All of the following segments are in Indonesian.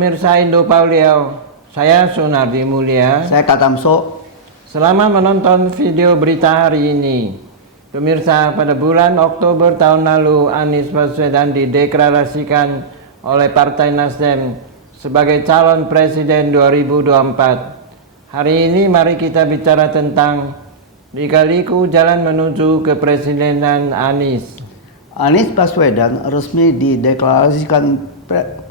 pemirsa Indo Pauliau, saya Sunardi Mulia. Saya Katamso. Selamat menonton video berita hari ini. Pemirsa, pada bulan Oktober tahun lalu, Anies Baswedan dideklarasikan oleh Partai Nasdem sebagai calon presiden 2024. Hari ini mari kita bicara tentang lika-liku jalan menuju kepresidenan Anies. Anies Baswedan resmi dideklarasikan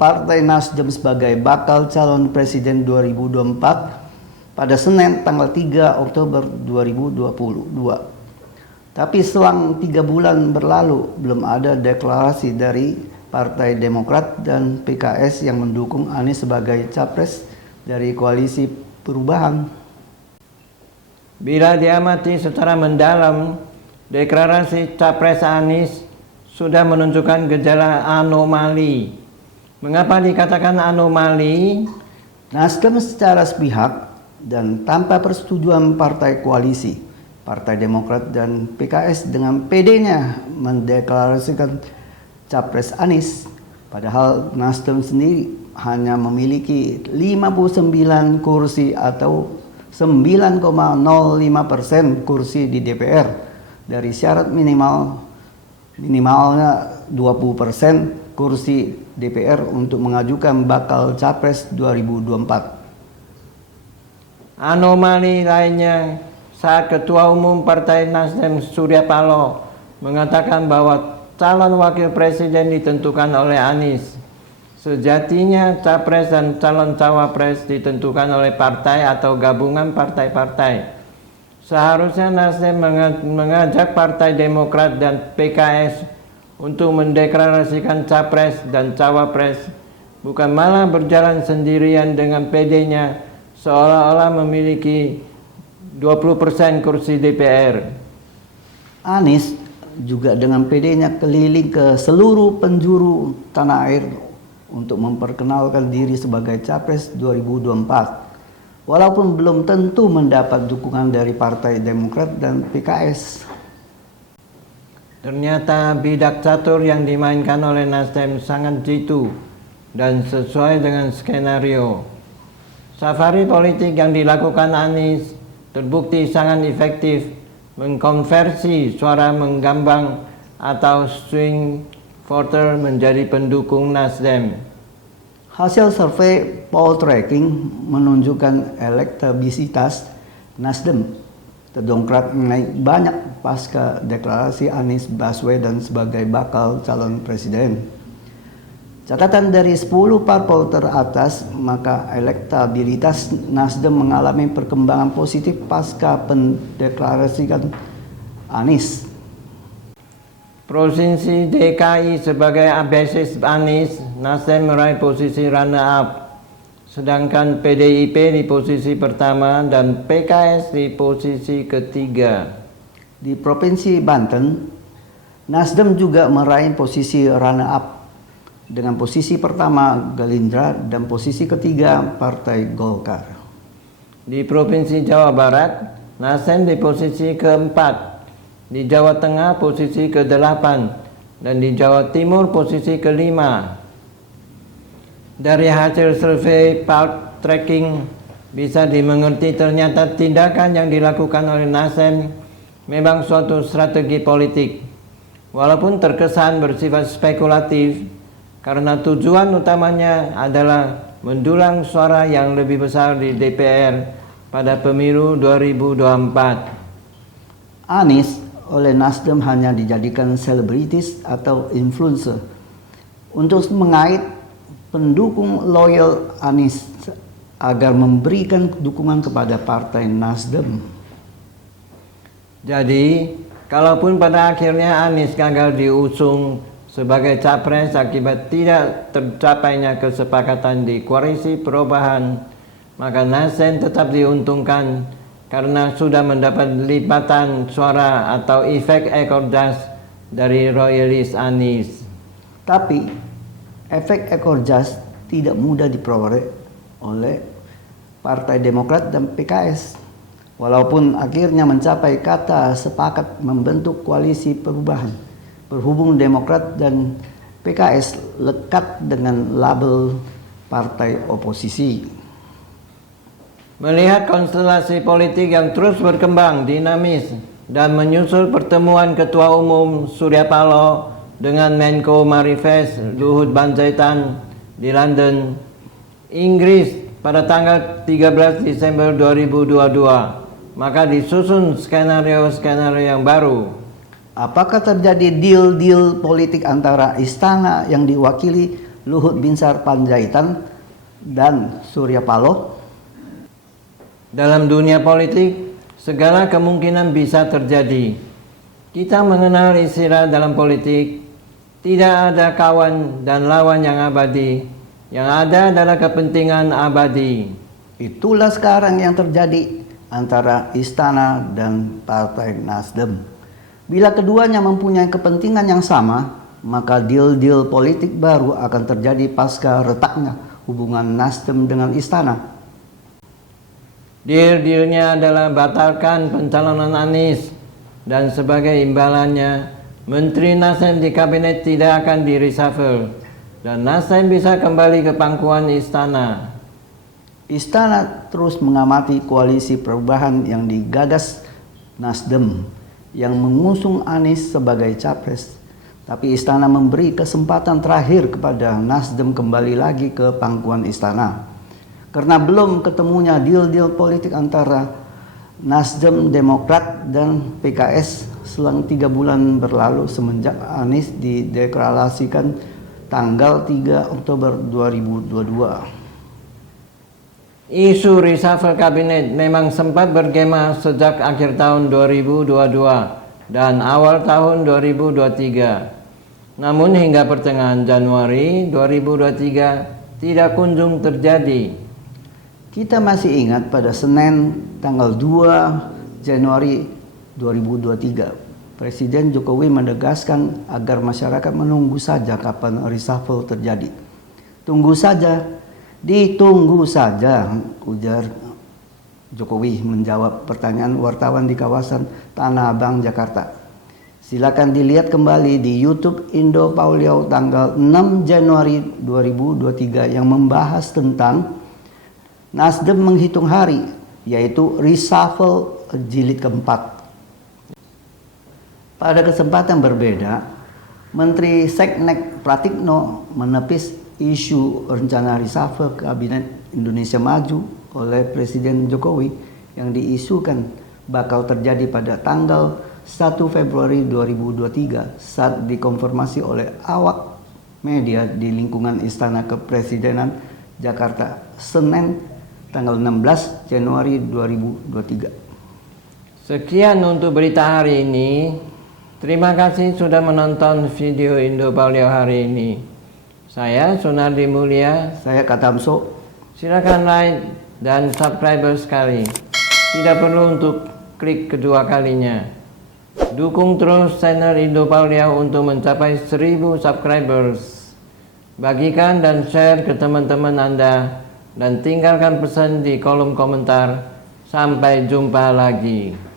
Partai Nasdem sebagai bakal calon presiden 2024 pada Senin tanggal 3 Oktober 2022. Tapi selang 3 bulan berlalu belum ada deklarasi dari Partai Demokrat dan PKS yang mendukung Anies sebagai capres dari koalisi perubahan. Bila diamati secara mendalam, deklarasi capres Anies sudah menunjukkan gejala anomali. Mengapa dikatakan anomali? Nasdem secara sepihak dan tanpa persetujuan partai koalisi, Partai Demokrat dan PKS dengan PD-nya mendeklarasikan capres Anies. Padahal Nasdem sendiri hanya memiliki 59 kursi atau 9,05% kursi di DPR dari syarat minimalnya 20% kursi DPR untuk mengajukan bakal capres 2024. Anomali lainnya saat Ketua Umum Partai Nasdem Surya Paloh mengatakan bahwa calon wakil presiden ditentukan oleh Anies. Sejatinya capres dan calon cawapres ditentukan oleh partai atau gabungan partai-partai. Seharusnya Nasdem mengajak Partai Demokrat dan PKS untuk mendeklarasikan capres dan cawapres, bukan malah berjalan sendirian dengan PD-nya seolah-olah memiliki 20% kursi DPR. Anies juga dengan PD-nya keliling ke seluruh penjuru tanah air untuk memperkenalkan diri sebagai capres 2024. Walaupun belum tentu mendapat dukungan dari Partai Demokrat dan PKS. Ternyata bidak catur yang dimainkan oleh Nasdem sangat jitu dan sesuai dengan skenario. Safari politik yang dilakukan Anies terbukti sangat efektif mengkonversi suara menggambang atau swing voter menjadi pendukung Nasdem. Hasil survei poll tracking menunjukkan elektabilitas Nasdem terdongkrak naik banyak pasca deklarasi Anies Baswedan sebagai bakal calon presiden. Catatan dari 10 parpol teratas, maka elektabilitas Nasdem mengalami perkembangan positif pasca pendeklarasikan Anies. Provinsi DKI sebagai basis Anies, Nasdem meraih posisi runner-up, sedangkan PDIP di posisi pertama dan PKS di posisi ketiga. Di Provinsi Banten, Nasdem juga meraih posisi runner-up dengan posisi pertama Gerindra dan posisi ketiga Partai Golkar. Di Provinsi Jawa Barat, Nasdem di posisi keempat, di Jawa Tengah posisi ke-8, dan di Jawa Timur posisi ke-5. Dari hasil survei poll tracking bisa dimengerti ternyata tindakan yang dilakukan oleh Nasdem memang suatu strategi politik. Walaupun terkesan bersifat spekulatif, karena tujuan utamanya adalah mendulang suara yang lebih besar di DPR pada pemilu 2024. Anies oleh Nasdem hanya dijadikan selebritis atau influencer untuk mengait pendukung loyal Anies agar memberikan dukungan kepada Partai Nasdem. Jadi, kalaupun pada akhirnya Anies gagal diusung sebagai capres akibat tidak tercapainya kesepakatan di koalisi perubahan, maka Nasdem tetap diuntungkan karena sudah mendapat lipatan suara atau efek ekor jas dari royalis Anies. Tapi efek ekor jas tidak mudah diperoleh oleh Partai Demokrat dan PKS. Walaupun akhirnya mencapai kata sepakat membentuk koalisi perubahan. Berhubung Demokrat dan PKS lekat dengan label partai oposisi. Melihat konstelasi politik yang terus berkembang dinamis dan menyusul pertemuan Ketua Umum Surya Paloh dengan Menko Marifest Luhut Panjaitan di London, Inggris pada tanggal 13 Desember 2022, maka disusun skenario-skenario yang baru. Apakah terjadi deal-deal politik antara istana yang diwakili Luhut Binsar Panjaitan dan Surya Paloh? Dalam dunia politik, segala kemungkinan bisa terjadi. Kita mengenal istilah dalam politik, tidak ada kawan dan lawan yang abadi. Yang ada adalah kepentingan abadi. Itulah sekarang yang terjadi antara istana dan Partai Nasdem. Bila keduanya mempunyai kepentingan yang sama, maka deal-deal politik baru akan terjadi pasca retaknya hubungan Nasdem dengan istana. Deal-dealnya adalah batalkan pencalonan Anies dan sebagai imbalannya Menteri Nasdem di kabinet tidak akan di-reshuffle dan Nasdem bisa kembali ke pangkuan istana. Istana terus mengamati koalisi perubahan yang digagas Nasdem yang mengusung Anies sebagai capres. Tapi istana memberi kesempatan terakhir kepada Nasdem kembali lagi ke pangkuan istana. Karena belum ketemunya deal-deal politik antara Nasdem, Demokrat, dan PKS selang 3 bulan berlalu semenjak Anies dideklarasikan tanggal 3 Oktober 2022. Isu reshuffle kabinet memang sempat bergema sejak akhir tahun 2022 dan awal tahun 2023. Namun hingga pertengahan Januari 2023 tidak kunjung terjadi. Kita masih ingat pada Senin tanggal 2 Januari 2023, Presiden Jokowi menegaskan agar masyarakat menunggu saja kapan reshuffle terjadi. Tunggu saja, ditunggu saja, ujar Jokowi menjawab pertanyaan wartawan di kawasan Tanah Abang, Jakarta. Silakan dilihat kembali di YouTube Indo Pauliau tanggal 6 Januari 2023 yang membahas tentang Nasdem menghitung hari, yaitu reshuffle jilid keempat. Pada kesempatan berbeda, Menteri Seknek Pratikno menepis isu rencana reshuffle Kabinet Indonesia Maju oleh Presiden Jokowi yang diisukan bakal terjadi pada tanggal 1 Februari 2023 saat dikonfirmasi oleh awak media di lingkungan Istana Kepresidenan Jakarta Senin tanggal 16 Januari 2023. Sekian untuk berita hari ini. Terima kasih sudah menonton video Indo Pauliau hari ini. Saya Sunardi Mulia. Saya Katamso. Silakan like dan subscribe sekali. Tidak perlu untuk klik kedua kalinya. Dukung terus channel Indo Pauliau untuk mencapai 1000 subscribers. Bagikan dan share ke teman-teman Anda dan tinggalkan pesan di kolom komentar. Sampai jumpa lagi.